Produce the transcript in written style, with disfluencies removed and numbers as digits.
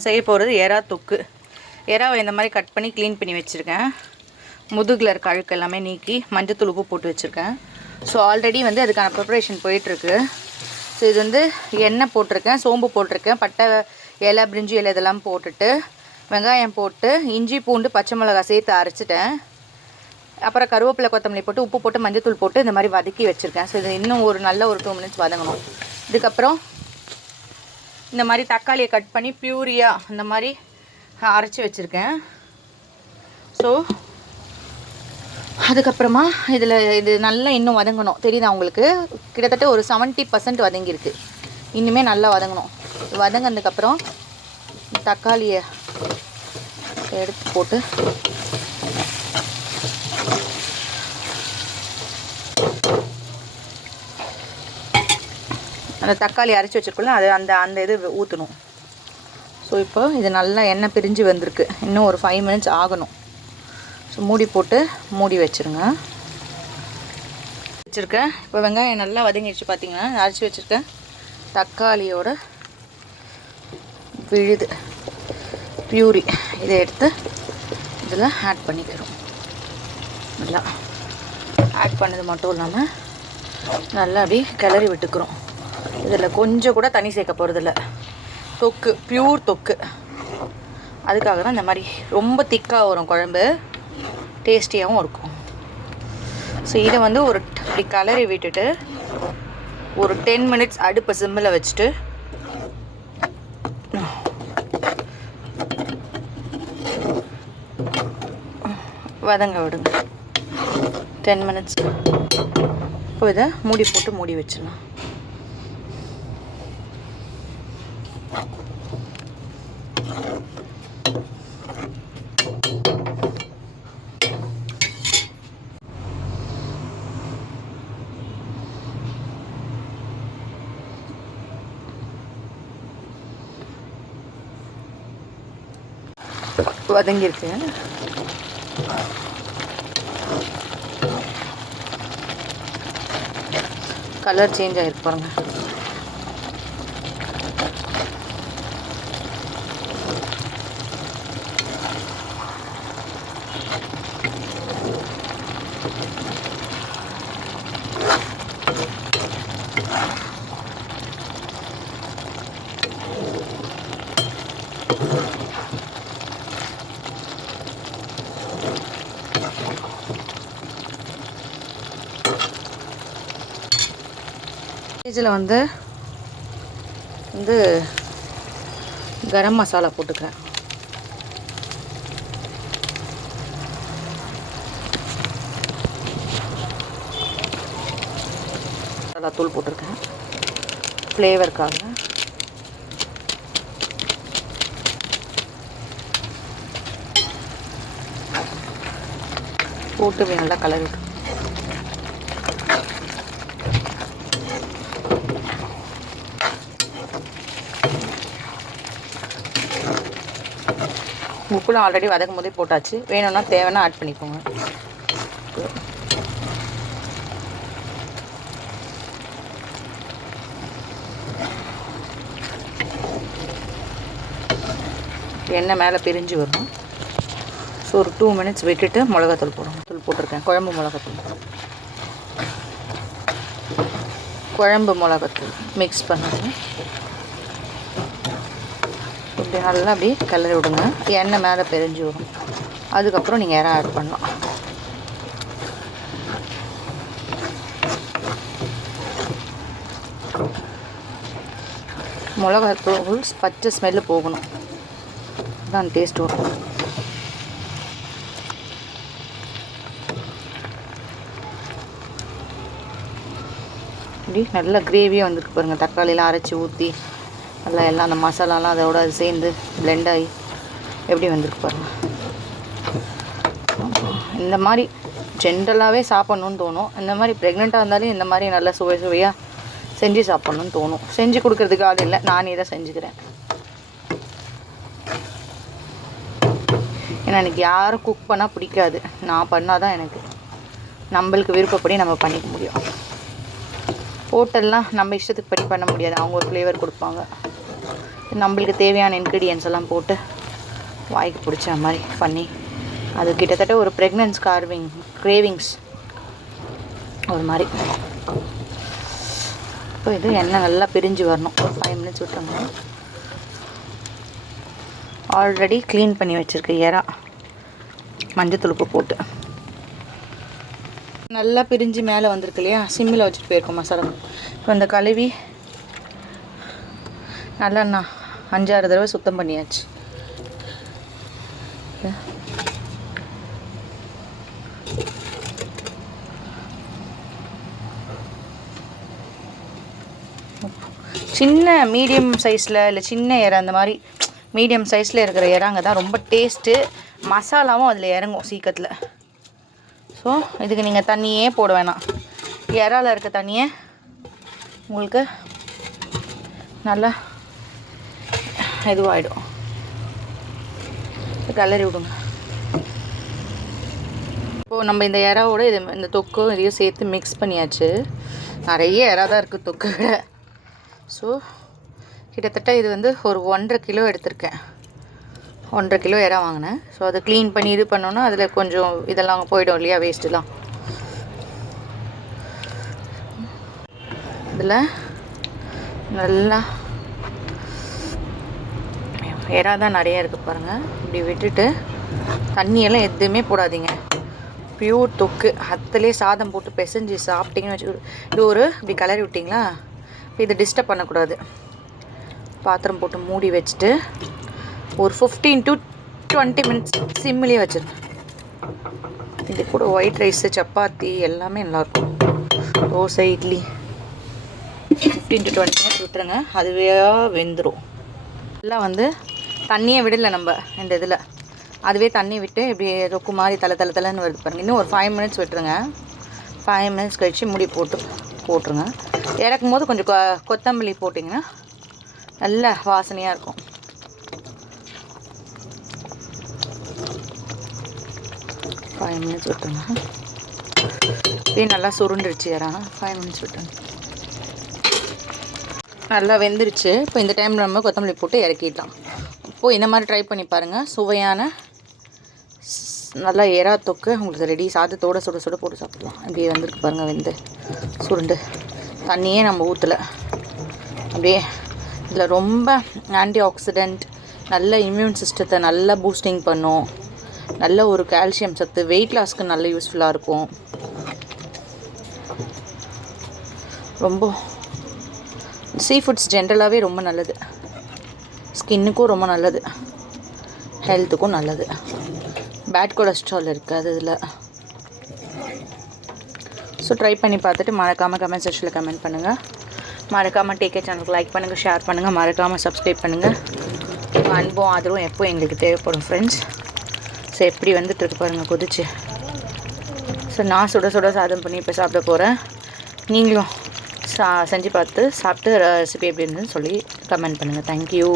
செய்ய போகிறது எறா தொக்கு. எறாவை இந்த மாதிரி கட் பண்ணி க்ளீன் பண்ணி வச்சுருக்கேன். முதுகில் இருக்க அழுக்கு எல்லாமே நீக்கி மஞ்சத்தூள் உப்பு போட்டு வச்சுருக்கேன். ஸோ ஆல்ரெடி வந்து அதுக்கான ப்ரிப்ரேஷன் போயிட்டுருக்கு. ஸோ இது வந்து எண்ணெய் போட்டிருக்கேன், சோம்பு போட்டிருக்கேன், பட்டை இலை, பிரிஞ்சி இலை இதெல்லாம் போட்டுட்டு வெங்காயம் போட்டு இஞ்சி பூண்டு பச்சை மிளகாய் சேர்த்து அரைச்சிட்டேன். அப்புறம் கருவேப்பிலை கொத்தமல்லி போட்டு உப்பு போட்டு மஞ்சத்தூள் போட்டு இந்த மாதிரி வதக்கி வச்சுருக்கேன். ஸோ இது இன்னும் ஒரு நல்ல ஒரு 2 மினிட்ஸ் வதங்கணும். இதுக்கப்புறம் இந்த மாதிரி தக்காளியை கட் பண்ணி பியூரியாக இந்த மாதிரி அரைச்சி வச்சுருக்கேன். ஸோ அதுக்கப்புறமா இது நல்லா இன்னும் வதங்கணும். தெரியுதா உங்களுக்கு? கிட்டத்தட்ட ஒரு 70% வதங்கியிருக்கு. இன்னுமே நல்லா வதங்கணும். வதங்கினதுக்கப்புறம் தக்காளியை எடுத்து போட்டு அந்த தக்காளி அரைச்சி வச்சுருக்கோம்ல அது அந்த இது ஊற்றணும். ஸோ இப்போ இது நல்லா எண்ணெய் பிரிஞ்சு வந்திருக்கு. இன்னும் ஒரு 5 மினிட்ஸ் ஆகணும். ஸோ மூடி போட்டு மூடி வச்சுருங்க. வச்சுருக்கேன். இப்போ வெங்காயம் நல்லா வதங்கிடுச்சு. பார்த்தீங்கன்னா அரைச்சி வச்சுருக்கேன் தக்காளியோட விழுது பியூரி இதை எடுத்து இதில் ஆட் பண்ணிக்கிறோம். நல்லா ஆட் பண்ணது மட்டும் இல்லாமல் நல்லா அப்படியே கிளறி விட்டுக்கிறோம். இதில் கொஞ்சம் கூட தண்ணி சேர்க்க போகிறதில்ல. தொக்கு பியூர் தொக்கு. அதுக்காக தான் இந்த மாதிரி ரொம்ப திக்காக வரும் குழம்பு, டேஸ்டியாகவும் இருக்கும். ஸோ இதை வந்து இப்படி கிளறி விட்டுட்டு ஒரு 10 மினிட்ஸ் அடுப்பை சிம்மில் வச்சுட்டு வதங்க விடுங்க 10 மினிட்ஸ். இப்போ இதை மூடி போட்டு மூடி வச்சிடலாம். வதங்கியிருக்கு. கலர் சேஞ்ச் ஆகிருக்கு பாருங்க. இதில் வந்து கரம் மசாலா போட்டுக்கிறேன். மசாலா தூள் போட்டிருக்கேன் ஃப்ளேவருக்காக. போட்டு நல்லா கலரி உப்புலாம் ஆல்ரெடி வதக்கும் போதே போட்டாச்சு. வேணும்னா தேவைன்னா ஆட் பண்ணிக்கோங்க. எண்ணெய் மேலே பிரிஞ்சு வரும். ஸோ ஒரு 2 மினிட்ஸ் விட்டுட்டு மிளகாத்தூள் போடணும். தூள் போட்டிருக்கேன், குழம்பு மிளகாத்தூள். குழம்பு மிளகாத்தூள் மிக்ஸ் பண்ணுங்க. இப்படி நல்லா அப்படி கிளறி விடுங்க. எண்ணெய் மேலே பிரிஞ்சு வரும். அதுக்கப்புறம் நீங்கள் எறா ஆட் பண்ணலாம். மிளகாத்தூள் பச்சை ஸ்மெல்லு போகணும், தான் டேஸ்ட் வரும். இப்படி நல்லா கிரேவியாக வந்துருக்கு பாருங்கள். தக்காளியெலாம் அரைச்சி ஊற்றி நல்லா எல்லாம் அந்த மசாலாலாம் அதோட சேர்ந்து பிளெண்ட் ஆகி எப்படி வந்திருக்கு பாருங்கள். இந்த மாதிரி ஜென்ரலாகவே சாப்பிட்ணுன்னு தோணும். இந்த மாதிரி ப்ரெக்னெண்ட்டாக இருந்தாலும் இந்த மாதிரி நல்லா சுவையாக செஞ்சு சாப்பிட்ணுன்னு தோணும். செஞ்சு கொடுக்குறதுக்கு ஆள் இல்லை, நானே தான் செஞ்சுக்கிறேன். ஏன்னா எனக்கு யாரும் குக் பண்ணால் பிடிக்காது. நான் பண்ணால் தான் எனக்கு நம்மளுக்கு விருப்பப்படி நம்ம பண்ணிக்க முடியும். ஹோட்டல்லாம் நம்ம இஷ்டத்துக்கு பண்ண முடியாது. அவங்க ஒரு ஃப்ளேவர் கொடுப்பாங்க. நம்மளுக்கு தேவையான இன்க்ரீடியன்ஸ் எல்லாம் போட்டு வாய்க்கு பிடிச்ச மாதிரி பண்ணி அது கிட்டத்தட்ட ஒரு ப்ரெக்னன்ஸ் கிரேவிங்ஸ் ஒரு மாதிரி. இப்போ இது எண்ணெய் நல்லா பிரிஞ்சு வரணும். ஒரு 5 மினிட்ஸ் விட்டுருங்க. ஆல்ரெடி க்ளீன் பண்ணி வச்சுருக்கு எறா மஞ்சத்தூள் உப்பு போட்டு நல்லா பிரிஞ்சு மேலே வந்திருக்கு இல்லையா, சிம்மில் வச்சுட்டு போயிருக்கோம் மசாலா. இப்போ இந்த கழுவி நல்லா நான் 5-6 தடவை சுத்தம் பண்ணியாச்சு. சின்ன மீடியம் சைஸில் இல்லை சின்ன எறா அந்த மாதிரி மீடியம் சைஸில் இருக்கிற இறாங்க தான் ரொம்ப டேஸ்ட்டு. மசாலாவும் அதில் இறங்கும் சீக்கிரத்தில். ஸோ இதுக்கு நீங்கள் தண்ணியே போட வேணாம். இறால இருக்க தண்ணியை உங்களுக்கு நல்லா இதுவாகிடும். கலரி விடுங்க. இப்போது நம்ம இந்த இறாவோட இந்த தொக்கும் இதையும் சேர்த்து மிக்ஸ் பண்ணியாச்சு. நிறைய இறா தான் இருக்குது தொக்கு விட. ஸோ கிட்டத்தட்ட இது வந்து ஒரு 1.5 கிலோ எடுத்திருக்கேன். 1.5 கிலோ இறா வாங்கினேன். ஸோ அதை க்ளீன் பண்ணி இது பண்ணோன்னா அதில் கொஞ்சம் இதெல்லாம் போயிடும் இல்லையா, வேஸ்ட்டுலாம். இதில் நல்லா இறா தான் நிறையா இருக்குது பாருங்கள். இப்படி விட்டுட்டு தண்ணியெல்லாம் எதுவுமே போடாதீங்க. பியூர் தொக்கு அதிலே சாதம் போட்டு பிசைஞ்சு சாப்பிட்டிங்கன்னு வச்சுக்கோ. இது ஒரு இப்படி கலரி விட்டிங்களா, இதை டிஸ்டர்ப் பண்ணக்கூடாது. பாத்திரம் போட்டு மூடி வச்சுட்டு ஒரு 15 to 20 மினிட்ஸ் சிம்மிலே வச்சுருங்க. இது கூட ஒயிட் ரைஸு சப்பாத்தி எல்லாமே நல்லாயிருக்கும். தோசை இட்லி 15 to 20 மினிட்ஸ் விட்டுருங்க. அதுவே வெந்துடும். எல்லாம் வந்து தண்ணியை விடலை நம்ம இந்த இதில். அதுவே தண்ணி விட்டு இப்படி தொக்கு மாதிரி தலைன்னு வருது பாருங்கள். இன்னும் ஒரு 5 மினிட்ஸ் விட்டுருங்க. 5 மினிட்ஸ் கழித்து மூடி போட்டுருங்க. இறக்கும் போது கொஞ்சம் கொத்தமல்லி போட்டிங்கன்னா நல்ல வாசனையாக இருக்கும். ஃபைவ் மினிட்ஸ் விட்டுருங்க. இதே நல்லா சுருண்டுருச்சு இறா. 5 மினிட்ஸ் விட்டுருங்க. நல்லா வெந்துருச்சு. இப்போ இந்த டைமில் நம்ம கொத்தமல்லி போட்டு இறக்கிடலாம். இப்போது இந்த மாதிரி ட்ரை பண்ணி பாருங்கள். சுவையான நல்லா எறா தொக்கு உங்களுக்கு ரெடி. சாதத்தோடு சுட போட்டு சாப்பிடலாம். அப்படியே வந்துருக்கு பாருங்கள், வெந்து சுருண்டு. தண்ணியே நம்ம ஊற்றலை. அப்படியே இதில் ரொம்ப ஆன்டி ஆக்சிடெண்ட், நல்ல இம்யூன் சிஸ்டத்தை நல்லா பூஸ்டிங் பண்ணும். நல்ல ஒரு கால்சியம் சத்து, வெயிட் லாஸ்க்கு நல்ல யூஸ்ஃபுல்லாக இருக்கும். ரொம்ப சீ ஃபுட்ஸ் ஜென்ரலாகவே ரொம்ப நல்லது. ஸ்கின்னுக்கும் ரொம்ப நல்லது, ஹெல்த்துக்கும் நல்லது. பேட் கொலஸ்ட்ரால் இருக்காது இதில். ஸோ ட்ரை பண்ணி பார்த்துட்டு மறக்காமல் கமெண்ட் செக்ஷனில் கமெண்ட் பண்ணுங்கள். மறக்காமல் டேக்கே சேனலுக்கு லைக் பண்ணுங்கள், ஷேர் பண்ணுங்கள், மறக்காமல் சப்ஸ்கிரைப் பண்ணுங்கள். உங்கள் அன்பும் ஆதரவும் எப்போ எங்களுக்கு தேவைப்படும் ஃப்ரெண்ட்ஸ். ஸோ எப்படி வந்துட்டுருக்கு பாருங்கள் கொதிச்சு. ஸோ நான் சுட சாதம் பண்ணி இப்போ சாப்பிட போகிறேன். நீங்களும் செஞ்சு பார்த்து சாப்பிட்டு ரெசிபி எப்படி இருந்ததுன்னு சொல்லி கமெண்ட் பண்ணுங்கள். தேங்க்யூ.